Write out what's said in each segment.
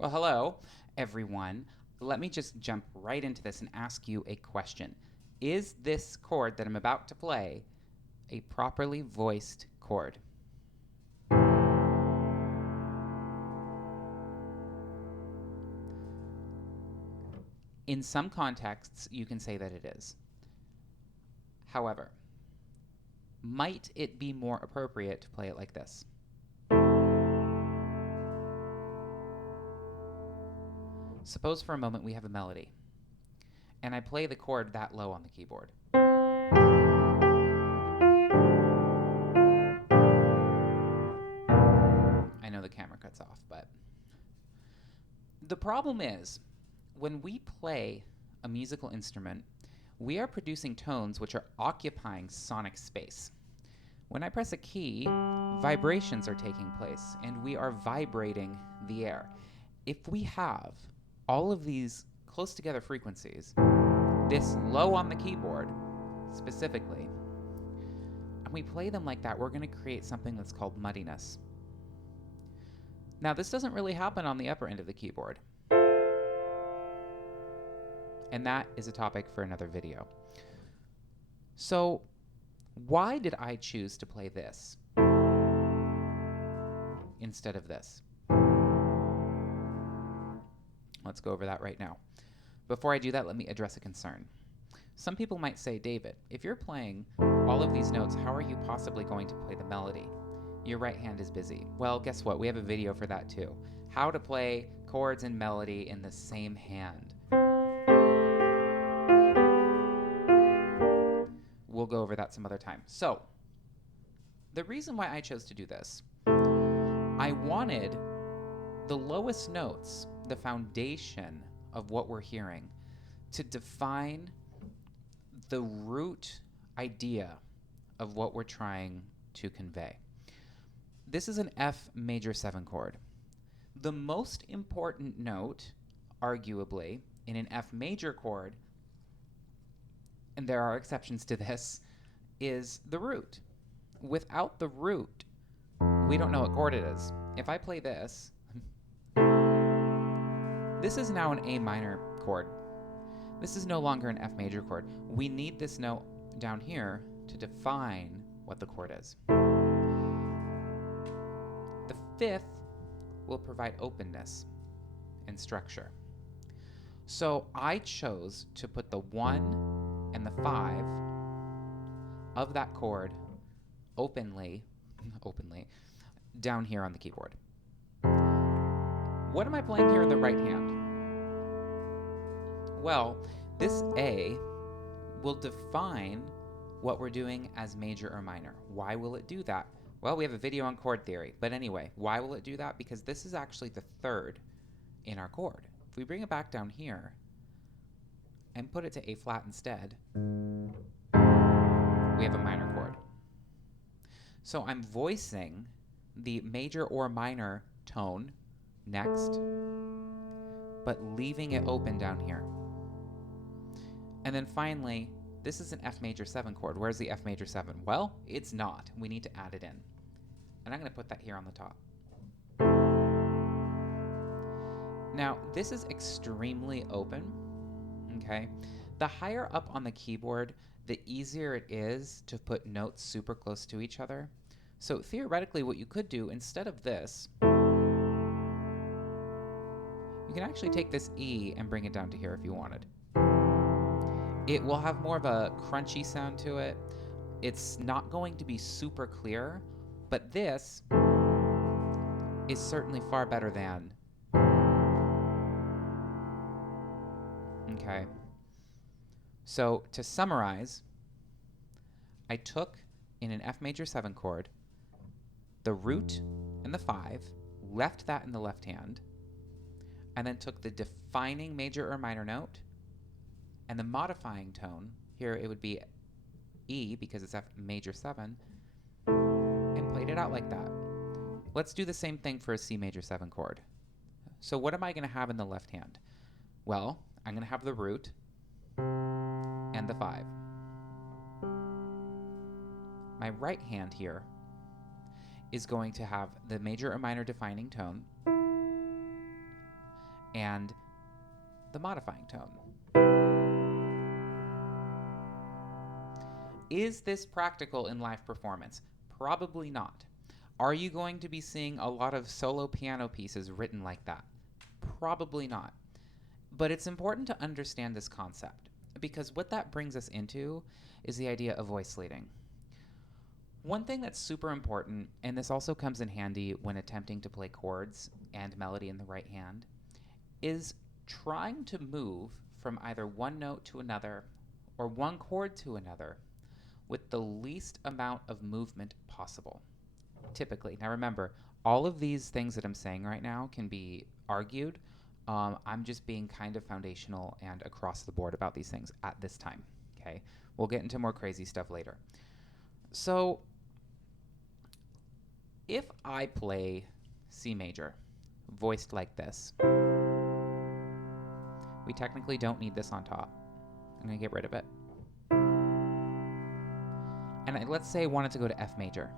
Well, hello, everyone. Let me just jump right into this and ask you a question. Is this chord that I'm about to play a properly voiced chord? In some contexts, you can say that it is. However, might it be more appropriate to play it like this? Suppose for a moment we have a melody, and I play the chord that low on the keyboard. I know the camera cuts off, but the problem is when we play a musical instrument, we are producing tones which are occupying sonic space. When I press a key, vibrations are taking place and we are vibrating the air. If we have all of these close together frequencies, this low on the keyboard specifically, and we play them like that, we're going to create something that's called muddiness. Now, this doesn't really happen on the upper end of the keyboard, and that is a topic for another video. So, why did I choose to play this instead of this? Let's go over that right now. Before I do that, let me address a concern. Some people might say, David, if you're playing all of these notes, how are you possibly going to play the melody? Your right hand is busy. Well, guess what? We have a video for that too. How to play chords and melody in the same hand. We'll go over that some other time. So, the reason why I chose to do this, I wanted the lowest notes, the foundation of what we're hearing, to define the root idea of what we're trying to convey. This is an F major 7 chord. The most important note, arguably, in an F major chord, and there are exceptions to this, is the root. Without the root, we don't know what chord it is. If I play this, this is now an A minor chord. This is no longer an F major chord. We need this note down here to define what the chord is. The fifth will provide openness and structure. So I chose to put the 1 and the 5 of that chord openly down here on the keyboard. What am I playing here in the right hand? Well, this A will define what we're doing as major or minor. Why will it do that? Well, we have a video on chord theory, but anyway, why will it do that? Because this is actually the third in our chord. If we bring it back down here and put it to A flat instead, we have a minor chord. So I'm voicing the major or minor tone next, but leaving it open down here. And then finally, this is an F major 7 chord. Where's the F major 7? Well, it's not. We need to add it in. And I'm going to put that here on the top. Now, this is extremely open, okay? The higher up on the keyboard, the easier it is to put notes super close to each other. So theoretically, what you could do instead of this, you can actually take this E and bring it down to here if you wanted. It will have more of a crunchy sound to it. It's not going to be super clear, but this is certainly far better than. Okay. So to summarize, I took in an F major 7 chord the root and the 5, left that in the left hand, and then took the defining major or minor note and the modifying tone, here it would be E because it's F major 7, and played it out like that. Let's do the same thing for a C major 7 chord. So what am I going to have in the left hand? Well, I'm going to have the root and the 5. My right hand here is going to have the major or minor defining tone, and the modifying tone. Is this practical in live performance? Probably not. Are you going to be seeing a lot of solo piano pieces written like that? Probably not. But it's important to understand this concept, because what that brings us into is the idea of voice leading. One thing that's super important, and this also comes in handy when attempting to play chords and melody in the right hand, is trying to move from either one note to another or one chord to another with the least amount of movement possible, typically. Now remember, all of these things that I'm saying right now can be argued. I'm just being kind of foundational and across the board about these things at this time, okay? We'll get into more crazy stuff later. So, if I play C major, voiced like this, we technically don't need this on top. I'm gonna get rid of it. And let's say I wanted to go to F major.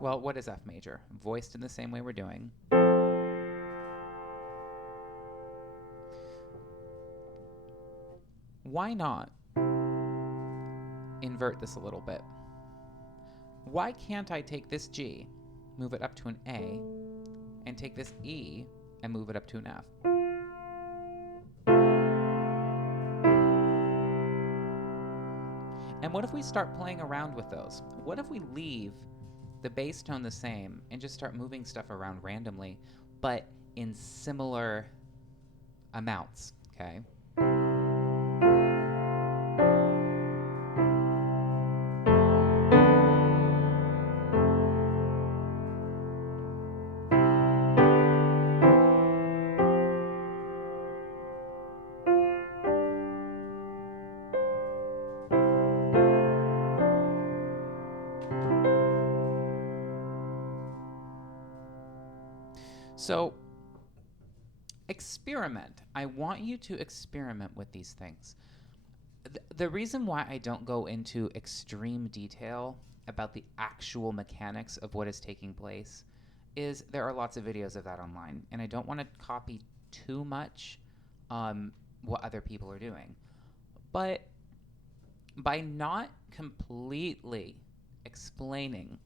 Well, what is F major? Voiced in the same way we're doing. Why not invert this a little bit? Why can't I take this G, move it up to an A, and take this E and move it up to an F? And what if we start playing around with those? What if we leave the bass tone the same and just start moving stuff around randomly, but in similar amounts, okay? So, experiment. I want you to experiment with these things. The reason why I don't go into extreme detail about the actual mechanics of what is taking place is there are lots of videos of that online, and I don't want to copy too much what other people are doing. But by not completely explaining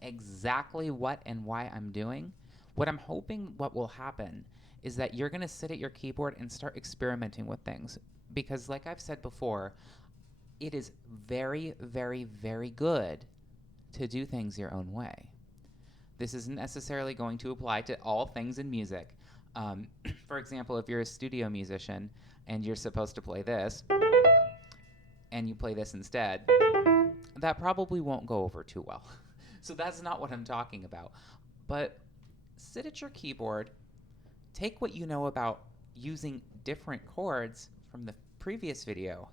exactly what and why I'm doing, what I'm hoping what will happen is that you're going to sit at your keyboard and start experimenting with things. Because like I've said before, it is very, very, very good to do things your own way. This isn't necessarily going to apply to all things in music. For example, if you're a studio musician and you're supposed to play this, and you play this instead, that probably won't go over too well. So that's not what I'm talking about. But sit at your keyboard, take what you know about using different chords from the previous video,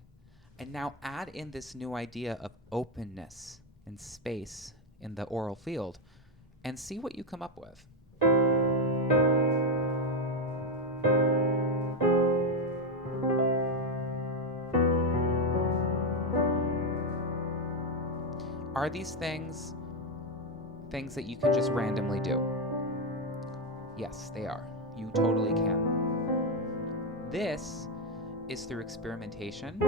and now add in this new idea of openness and space in the aural field, and see what you come up with. Are these things that you can just randomly do? Yes, they are. You totally can. This is through experimentation,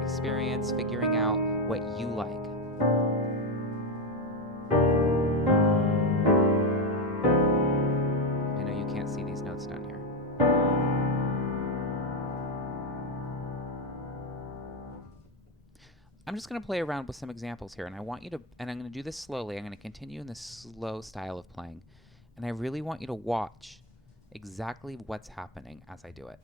experience, figuring out what you like. I know you can't see these notes down here. I'm just going to play around with some examples here, and I want you to, and I'm going to do this slowly. I'm going to continue in this slow style of playing, and I really want you to watch exactly what's happening as I do it.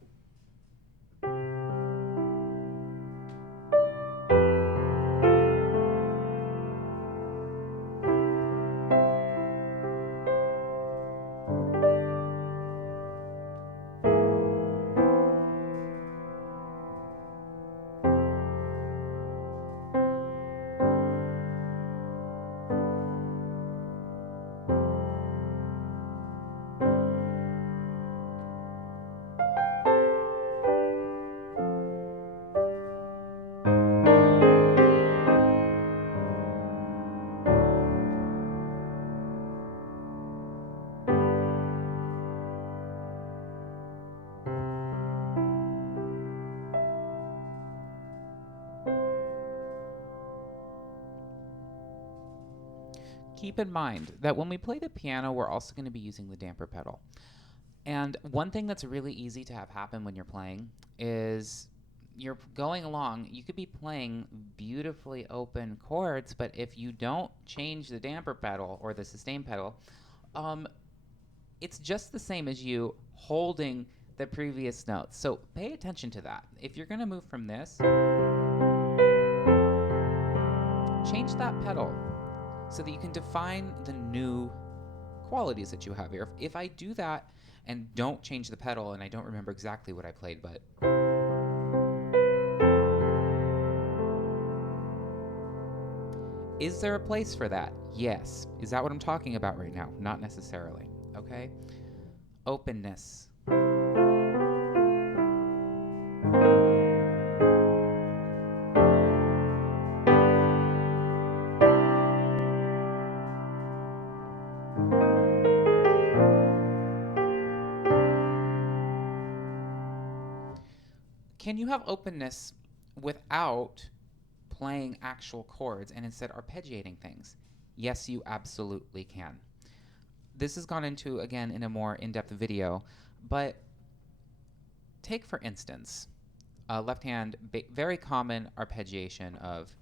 keep in mind that when we play the piano, we're also going to be using the damper pedal. And one thing that's really easy to have happen when you're playing is you're going along, you could be playing beautifully open chords, but if you don't change the damper pedal or the sustain pedal, it's just the same as you holding the previous notes. So pay attention to that. If you're going to move from this, change that pedal so that you can define the new qualities that you have here. If I do that and don't change the pedal, and I don't remember exactly what I played, but is there a place for that? Yes. Is that what I'm talking about right now? Not necessarily. Okay? Openness. Can you have openness without playing actual chords and instead arpeggiating things? Yes, you absolutely can. This has gone into, again, in a more in-depth video, but take, for instance, left hand, very common arpeggiation of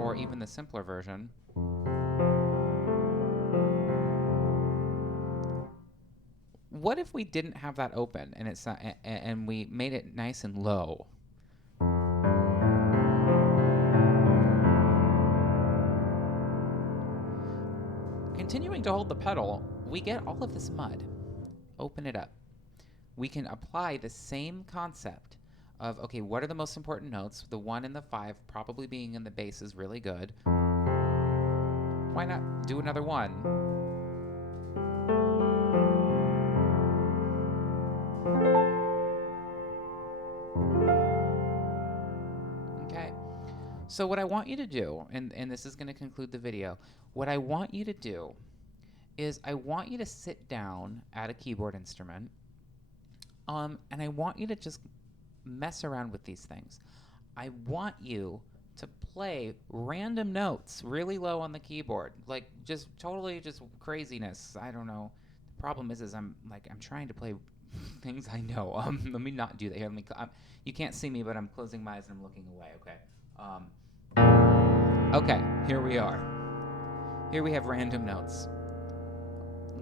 or even the simpler version. What if we didn't have that open and it's and we made it nice and low? Continuing to hold the pedal, we get all of this mud. Open it up. We can apply the same concept of, okay, what are the most important notes? The 1 and the 5 probably being in the bass is really good. Why not do another 1? So what I want you to do, and this is going to conclude the video, what I want you to do is I want you to sit down at a keyboard instrument, and I want you to just mess around with these things. I want you to play random notes really low on the keyboard, like just totally just craziness. I don't know. The problem is I'm trying to play things I know. Let me not do that here. You can't see me, but I'm closing my eyes and I'm looking away. Okay. Okay, here we are. Here we have random notes.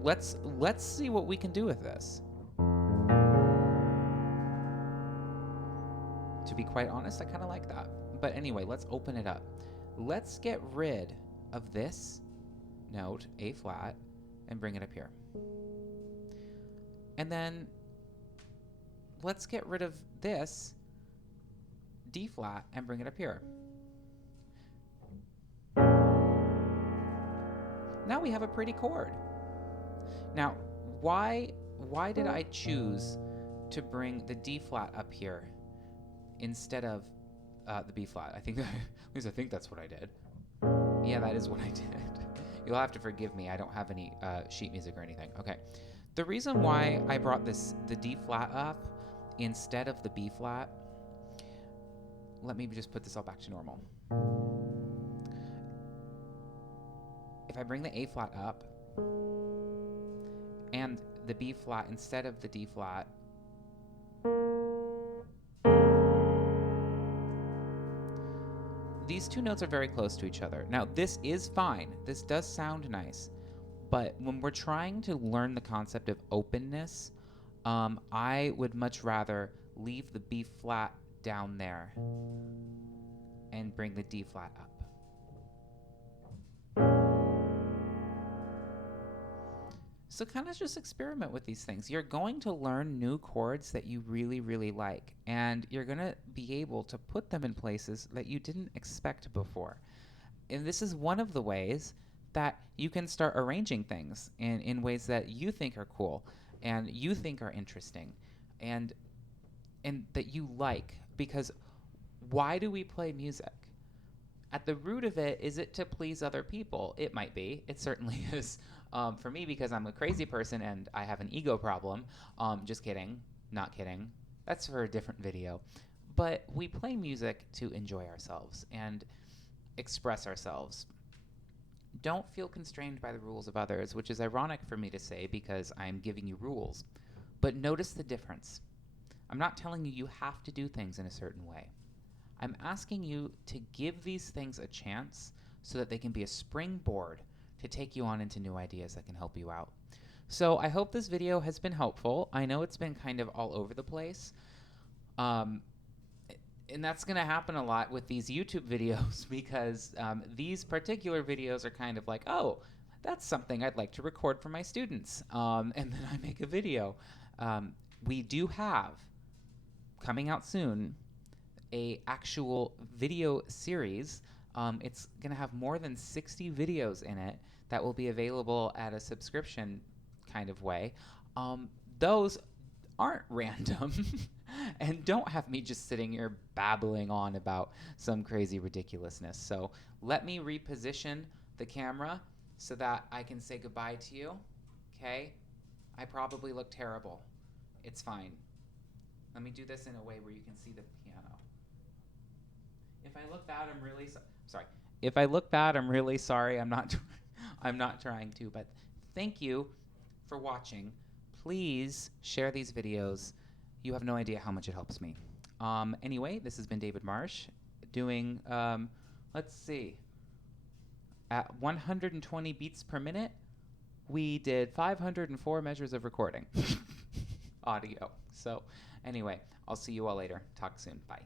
Let's see what we can do with this. To be quite honest, I kind of like that. But anyway, let's open it up. Let's get rid of this note, A flat, and bring it up here. And then let's get rid of this D flat and bring it up here. Now we have a pretty chord. Now, why did I choose to bring the D flat up here instead of the B flat? At least I think that's what I did. Yeah, that is what I did. You'll have to forgive me. I don't have any sheet music or anything. Okay. The reason why I brought the D flat up instead of the B flat, let me just put this all back to normal. If I bring the A flat up and the B flat instead of the D flat, these two notes are very close to each other. Now, this is fine. This does sound nice. But when we're trying to learn the concept of openness, I would much rather leave the B flat down there and bring the D flat up. So kind of just experiment with these things. You're going to learn new chords that you really, really like, and you're going to be able to put them in places that you didn't expect before. And this is one of the ways that you can start arranging things in ways that you think are cool and you think are interesting and that you like. Because why do we play music? At the root of it, is it to please other people? It might be. It certainly is. For me, because I'm a crazy person and I have an ego problem. Just kidding. Not kidding. That's for a different video. but we play music to enjoy ourselves and express ourselves. Don't feel constrained by the rules of others, which is ironic for me to say because I'm giving you rules. But notice the difference. I'm not telling you you have to do things in a certain way. I'm asking you to give these things a chance so that they can be a springboard to take you on into new ideas that can help you out. So I hope this video has been helpful. I know it's been kind of all over the place. And that's going to happen a lot with these YouTube videos because these particular videos are kind of like, oh, that's something I'd like to record for my students. And then I make a video. We do have, coming out soon, a actual video series. It's going to have more than 60 videos in it that will be available at a subscription kind of way. Those aren't random and don't have me just sitting here babbling on about some crazy ridiculousness. So let me reposition the camera so that I can say goodbye to you. Okay? I probably look terrible. It's fine. Let me do this in a way where you can see the piano. If I look bad, I'm really sorry. If I look bad, I'm really sorry. I'm not trying to, but thank you for watching. Please share these videos. You have no idea how much it helps me. Anyway, this has been David Marsh doing, let's see, at 120 beats per minute, we did 504 measures of recording audio. So anyway, I'll see you all later. Talk soon. Bye.